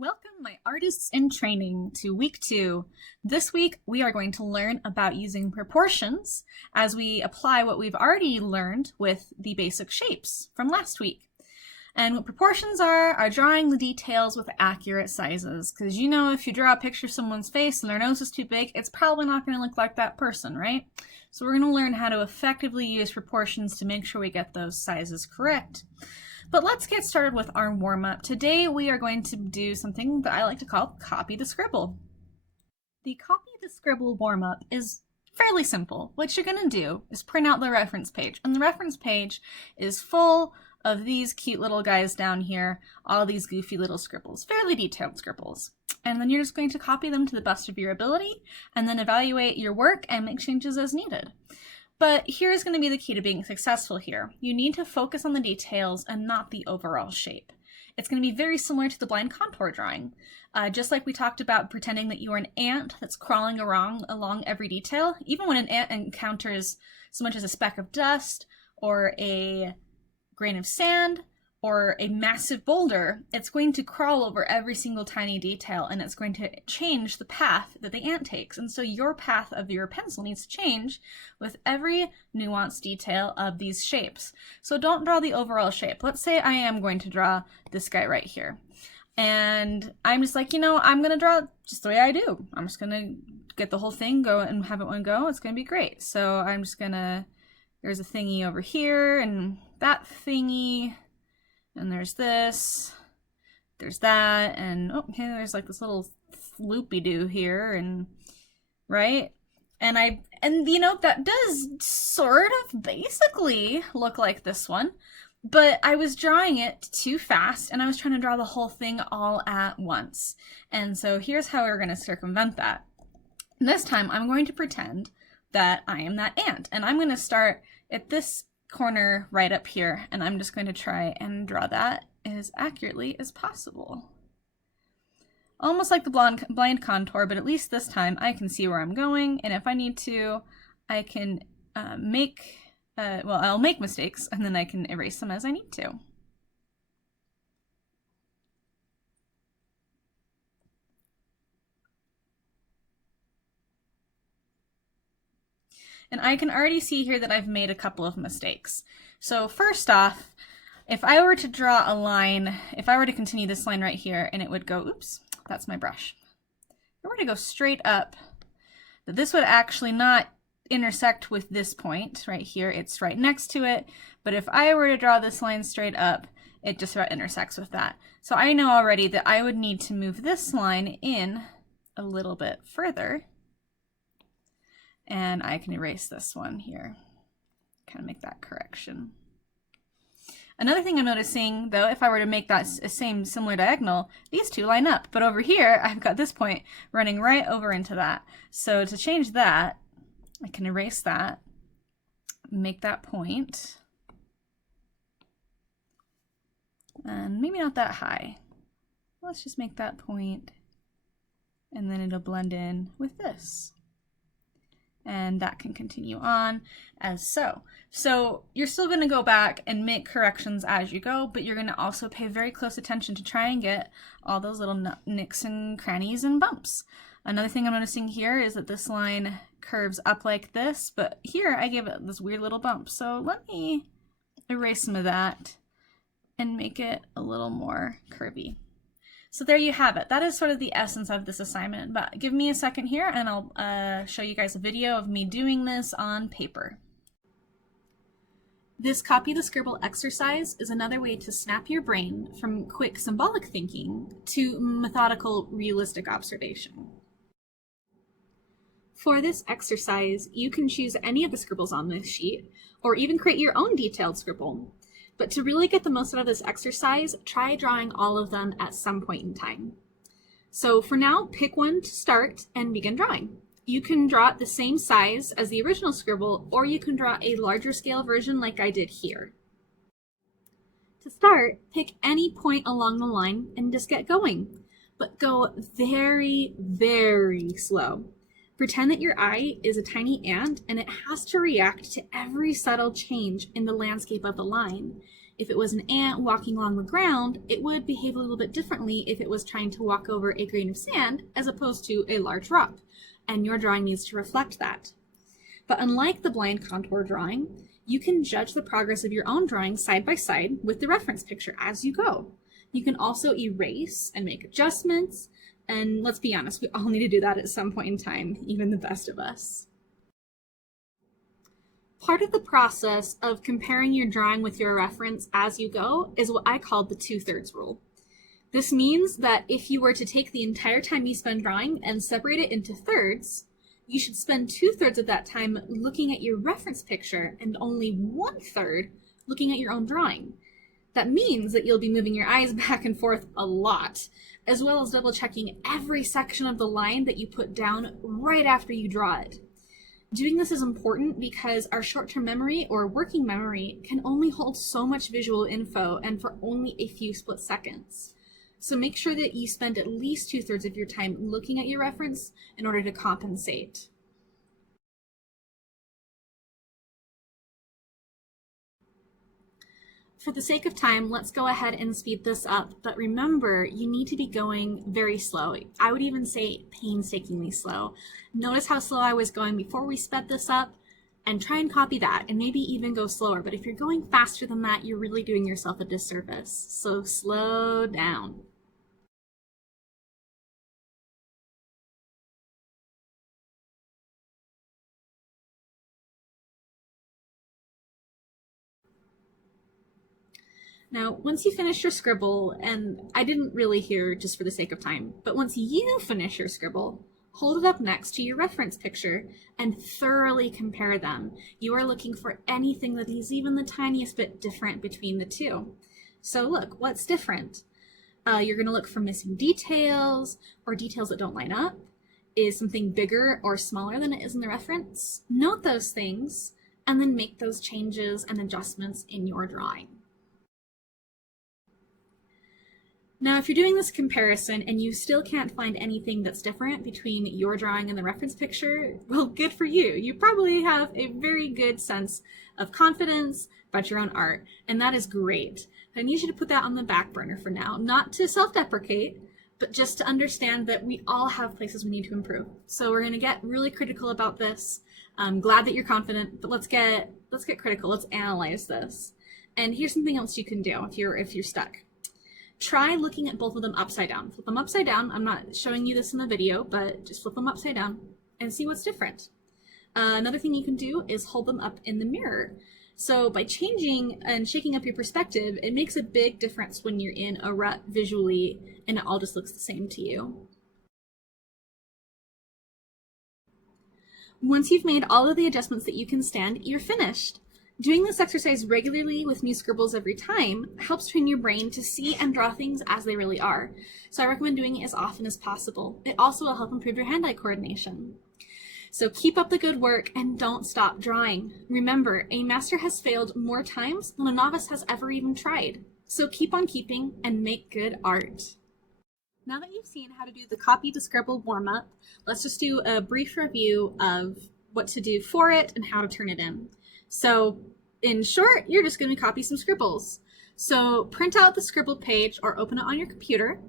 Welcome, my artists in training, to week 2. This week, we are going to learn about using proportions as we apply what we've already learned with the basic shapes from last week. And what proportions are drawing the details with accurate sizes. Because you know, if you draw a picture of someone's face and their nose is too big, it's probably not going to look like that person, right? So we're going to learn how to effectively use proportions to make sure we get those sizes correct. But let's get started with our warm-up. Today we are going to do something that I like to call copy the scribble. The copy the scribble warm-up is fairly simple. What you're going to do is print out the reference page, and the reference page is full of these cute little guys down here, all these goofy little scribbles, fairly detailed scribbles. And then you're just going to copy them to the best of your ability, and then evaluate your work and make changes as needed. But here's going to be the key to being successful here. You need to focus on the details and not the overall shape. It's going to be very similar to the blind contour drawing. Just like we talked about pretending that you are an ant that's crawling along every detail, even when an ant encounters so much as a speck of dust or a grain of sand or a massive boulder, it's going to crawl over every single tiny detail, and it's going to change the path that the ant takes. And so your path of your pencil needs to change with every nuanced detail of these shapes. So don't draw the overall shape. Let's say I am going to draw this guy right here. And I'm just like, I'm going to draw just the way I do. I'm just going to get the whole thing, go and have it one go. It's going to be great. So I'm just going to, there's a thingy over here and that thingy. And there's this, there's that, and oh, okay, there's like this little loopy-doo here, and right? And that does sort of basically look like this one, but I was drawing it too fast, and I was trying to draw the whole thing all at once. And so here's how we're going to circumvent that. This time, I'm going to pretend that I am that ant, and I'm going to start at this corner right up here, and I'm just going to try and draw that as accurately as possible. Almost like the blind contour, but at least this time I can see where I'm going, and if I need to, I can I'll make mistakes, and then I can erase them as I need to. And I can already see here that I've made a couple of mistakes. So first off, if I were to draw a line, if I were to continue this line right here, and it would go, oops, that's my brush. If I were to go straight up, that this would actually not intersect with this point right here. It's right next to it. But if I were to draw this line straight up, it just about intersects with that. So I know already that I would need to move this line in a little bit further. And I can erase this one here, kind of make that correction. Another thing I'm noticing, though, if I were to make that same similar diagonal, these two line up. But over here, I've got this point running right over into that. So to change that, I can erase that, make that point, and maybe not that high. Let's just make that point, and then it'll blend in with this. And that can continue on as so. So you're still going to go back and make corrections as you go, but you're going to also pay very close attention to try and get all those little nicks and crannies and bumps. Another thing I'm noticing here is that this line curves up like this, but here I gave it this weird little bump. So let me erase some of that and make it a little more curvy. So there you have it. That is sort of the essence of this assignment, but give me a second here and I'll show you guys a video of me doing this on paper. This copy the scribble exercise is another way to snap your brain from quick symbolic thinking to methodical, realistic observation. For this exercise, you can choose any of the scribbles on this sheet, or even create your own detailed scribble. But to really get the most out of this exercise, try drawing all of them at some point in time. So for now, pick one to start and begin drawing. You can draw it the same size as the original scribble, or you can draw a larger scale version like I did here. To start, pick any point along the line and just get going, but go very, very slow. Pretend that your eye is a tiny ant and it has to react to every subtle change in the landscape of the line. If it was an ant walking along the ground, it would behave a little bit differently if it was trying to walk over a grain of sand as opposed to a large rock, and your drawing needs to reflect that. But unlike the blind contour drawing, you can judge the progress of your own drawing side by side with the reference picture as you go. You can also erase and make adjustments, and let's be honest, we all need to do that at some point in time, even the best of us. Part of the process of comparing your drawing with your reference as you go is what I call the 2/3 rule. This means that if you were to take the entire time you spend drawing and separate it into thirds, you should spend 2/3 of that time looking at your reference picture and only 1/3 looking at your own drawing. That means that you'll be moving your eyes back and forth a lot, as well as double checking every section of the line that you put down right after you draw it. Doing this is important because our short-term memory or working memory can only hold so much visual info and for only a few split seconds. So make sure that you spend at least 2/3 of your time looking at your reference in order to compensate. For the sake of time, let's go ahead and speed this up, but remember, you need to be going very slow. I would even say painstakingly slow. Notice how slow I was going before we sped this up, and try and copy that, and maybe even go slower. But if you're going faster than that, you're really doing yourself a disservice. So slow down. Now, once you finish your scribble, and I didn't really here just for the sake of time, but once you finish your scribble, hold it up next to your reference picture and thoroughly compare them. You are looking for anything that is even the tiniest bit different between the two. So look, what's different? You're going to look for missing details or details that don't line up. Is something bigger or smaller than it is in the reference? Note those things and then make those changes and adjustments in your drawing. Now, if you're doing this comparison and you still can't find anything that's different between your drawing and the reference picture, well, good for you. You probably have a very good sense of confidence about your own art, and that is great. I need you to put that on the back burner for now, not to self-deprecate, but just to understand that we all have places we need to improve. So we're going to get really critical about this. I'm glad that you're confident, but let's get critical. Let's analyze this. And here's something else you can do if you're stuck. Try looking at both of them upside down. Flip them upside down. I'm not showing you this in the video, but just flip them upside down and see what's different. Another thing you can do is hold them up in the mirror. So by changing and shaking up your perspective, it makes a big difference when you're in a rut visually and it all just looks the same to you. Once you've made all of the adjustments that you can stand, you're finished. Doing this exercise regularly with new scribbles every time helps train your brain to see and draw things as they really are. So I recommend doing it as often as possible. It also will help improve your hand-eye coordination. So keep up the good work and don't stop drawing. Remember, a master has failed more times than a novice has ever even tried. So keep on keeping and make good art. Now that you've seen how to do the copy to scribble warm-up, let's just do a brief review of what to do for it and how to turn it in. So in short, you're just going to copy some scribbles. So print out the Scribble page or open it on your computer